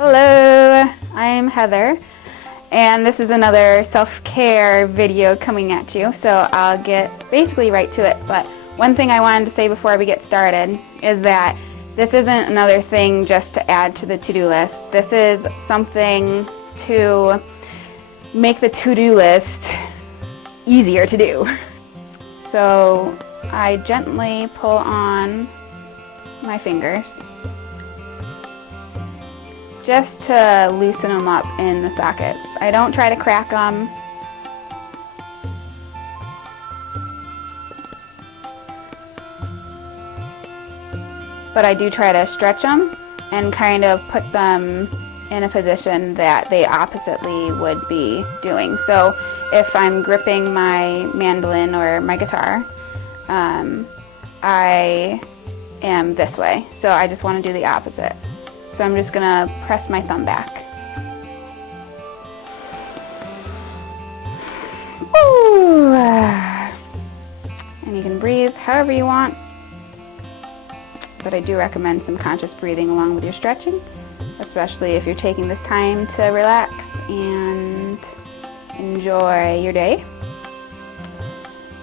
Hello, I'm Heather, and this is another self-care video coming at you, so I'll get basically right to it. But one thing I wanted to say before we get started is that this isn't another thing just to add to the to-do list. This is something to make the to-do list easier to do. So I gently pull on my fingers just to loosen them up in the sockets. I don't try to crack them. But I do try to stretch them and kind of put them in a position that they oppositely would be doing. So if I'm gripping my mandolin or my guitar, I am this way. So I just want to do the opposite. So I'm just gonna press my thumb back. Ooh. And you can breathe however you want, but I do recommend some conscious breathing along with your stretching, especially if you're taking this time to relax and enjoy your day.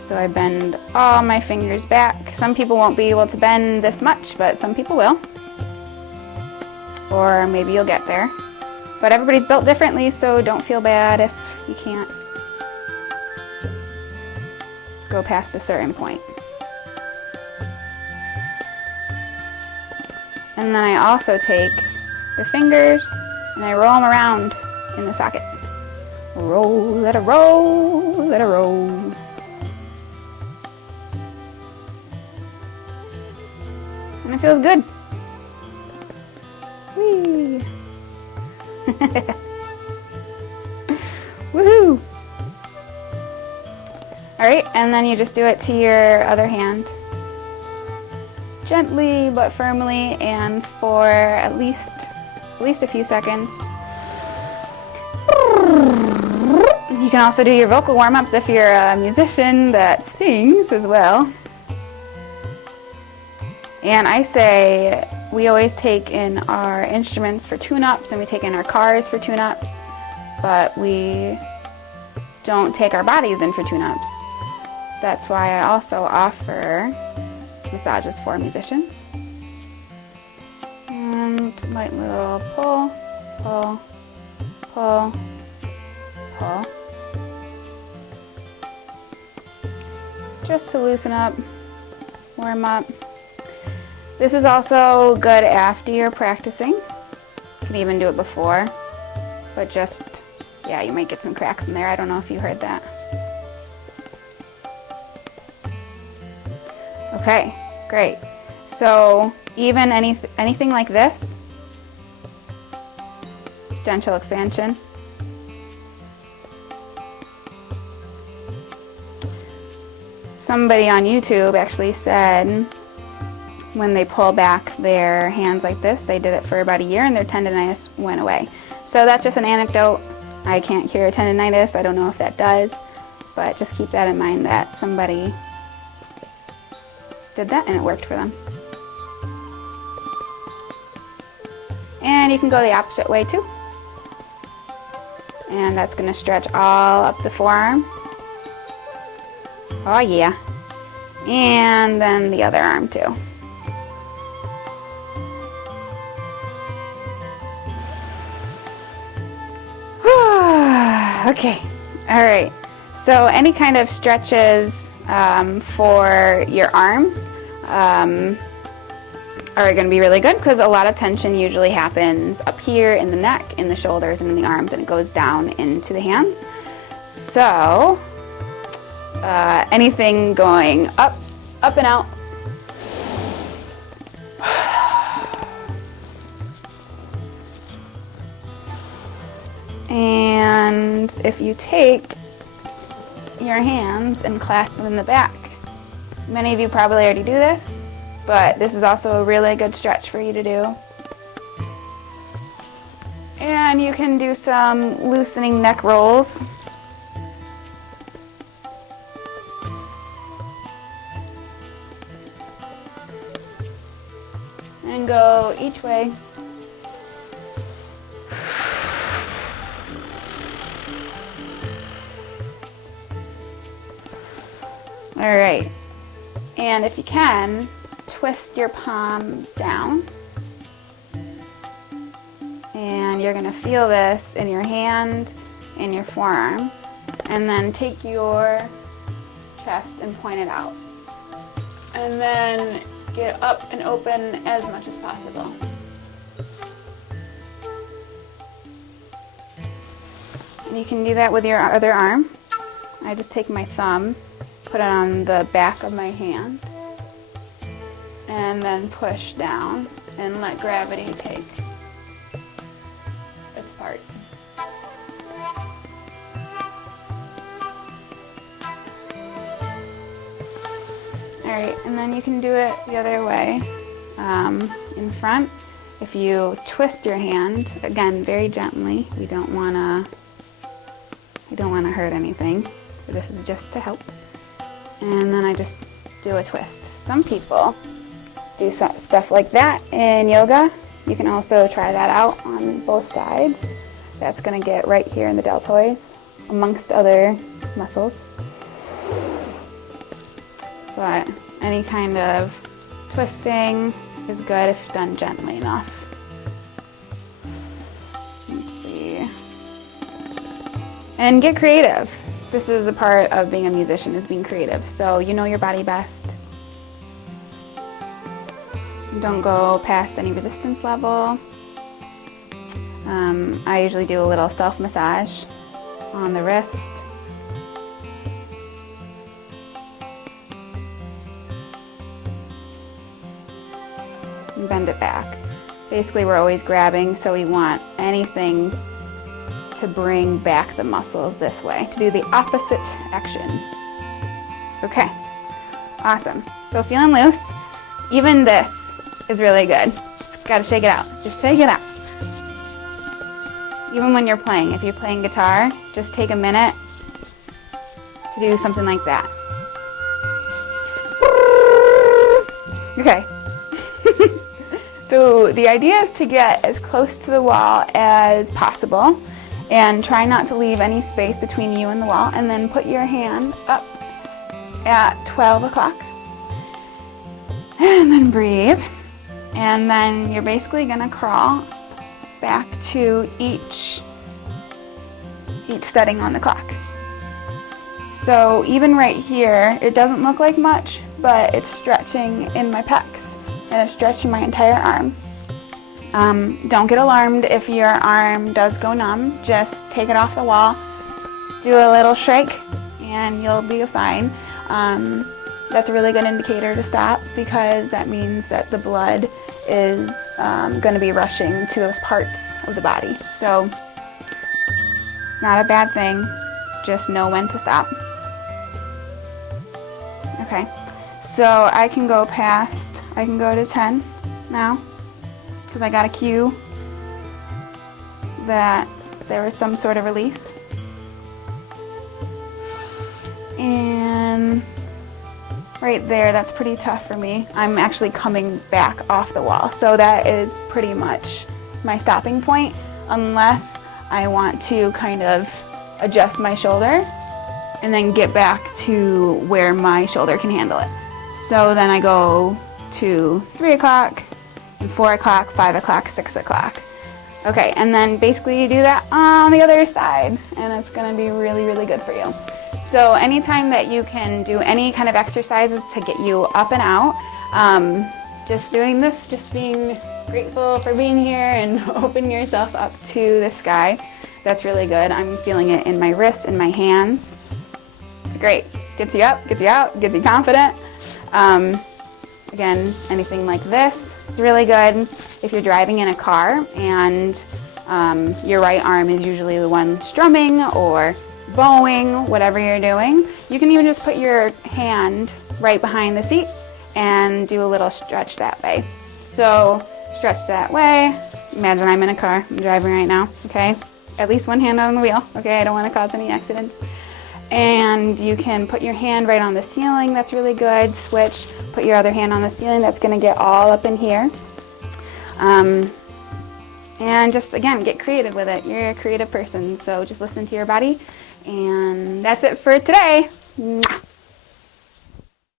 So I bend all my fingers back. Some people won't be able to bend this much, but some people will. Or maybe you'll get there. But everybody's built differently, so don't feel bad if you can't go past a certain point. And then I also take the fingers and I roll them around in the socket. Roll, let it roll, let it roll. And it feels good. Whee! Woohoo! Alright, and then you just do it to your other hand. Gently but firmly, and for at least a few seconds. You can also do your vocal warm-ups if you're a musician that sings as well. And I say we always take in our instruments for tune-ups and we take in our cars for tune-ups, but we don't take our bodies in for tune-ups. That's why I also offer massages for musicians. And light little pull, pull, pull, pull. Just to loosen up, warm up. This is also good after you're practicing. You can even do it before, but just, yeah, you might get some cracks in there. I don't know if you heard that. Okay, great. So even anything like this, gentle expansion. Somebody on YouTube actually said when they pull back their hands like this, they did it for about a year and their tendinitis went away. So that's just an anecdote. I can't cure tendinitis. I don't know if that does, but just keep that in mind that somebody did that and it worked for them. And you can go the opposite way too. And that's going to stretch all up the forearm. Oh yeah. And then the other arm too. Okay, all right. So any kind of stretches for your arms are going to be really good because a lot of tension usually happens up here in the neck, in the shoulders, and in the arms, and it goes down into the hands. So anything going up, up and out. And if you take your hands and clasp them in the back, many of you probably already do this, but this is also a really good stretch for you to do. And you can do some loosening neck rolls. And go each way. All right, and if you can, twist your palm down. And you're gonna feel this in your hand and your forearm. And then take your chest and point it out. And then get up and open as much as possible. And you can do that with your other arm. I just take my thumb, put it on the back of my hand, and then push down and let gravity take its part. Alright, and then you can do it the other way, in front. If you twist your hand, again, very gently, we don't want to hurt anything. So this is just to help. And then I just do a twist. Some people do stuff like that in yoga. You can also try that out on both sides. That's going to get right here in the deltoids, amongst other muscles. But any kind of twisting is good if done gently enough. Let's see. And get creative. This is a part of being a musician, is being creative. So you know your body best. Don't go past any resistance level. I usually do a little self-massage on the wrist. And bend it back. Basically, we're always grabbing, so we want anything to bring back the muscles this way, to do the opposite action. Okay, awesome. So feeling loose. Even this is really good. Gotta shake it out. Just shake it out. Even when you're playing, if you're playing guitar, just take a minute to do something like that. Okay. So the idea is to get as close to the wall as possible and try not to leave any space between you and the wall, and then put your hand up at 12 o'clock. And then breathe. And then you're basically gonna crawl back to each setting on the clock. So even right here, it doesn't look like much, but it's stretching in my pecs and it's stretching my entire arm. Don't get alarmed if your arm does go numb. Just take it off the wall, do a little shake, and you'll be fine. That's a really good indicator to stop, because that means that the blood is going to be rushing to those parts of the body. So, not a bad thing. Just know when to stop. Okay, so I can go to 10 now, because I got a cue that there was some sort of release. And right there, that's pretty tough for me. I'm actually coming back off the wall, so that is pretty much my stopping point, unless I want to kind of adjust my shoulder and then get back to where my shoulder can handle it. So then I go to 3 o'clock, and 4 o'clock, 5 o'clock, 6 o'clock. Okay, and then basically you do that on the other side, and it's going to be really, really good for you. So anytime that you can do any kind of exercises to get you up and out, just doing this, just being grateful for being here and open yourself up to the sky, that's really good. I'm feeling it in my wrists and my hands. It's great. Gets you up, gets you out, gets you confident. Again, anything like this is really good if you're driving in a car and your right arm is usually the one strumming or bowing, whatever you're doing. You can even just put your hand right behind the seat and do a little stretch that way. So stretch that way. Imagine I'm in a car, I'm driving right now, okay? At least one hand on the wheel, okay? I don't want to cause any accidents. And you can put your hand right on the ceiling, that's really good. Switch, put your other hand on the ceiling, that's going to get all up in here. And just, again, get creative with it. You're a creative person, so just listen to your body. And that's it for today. Mwah.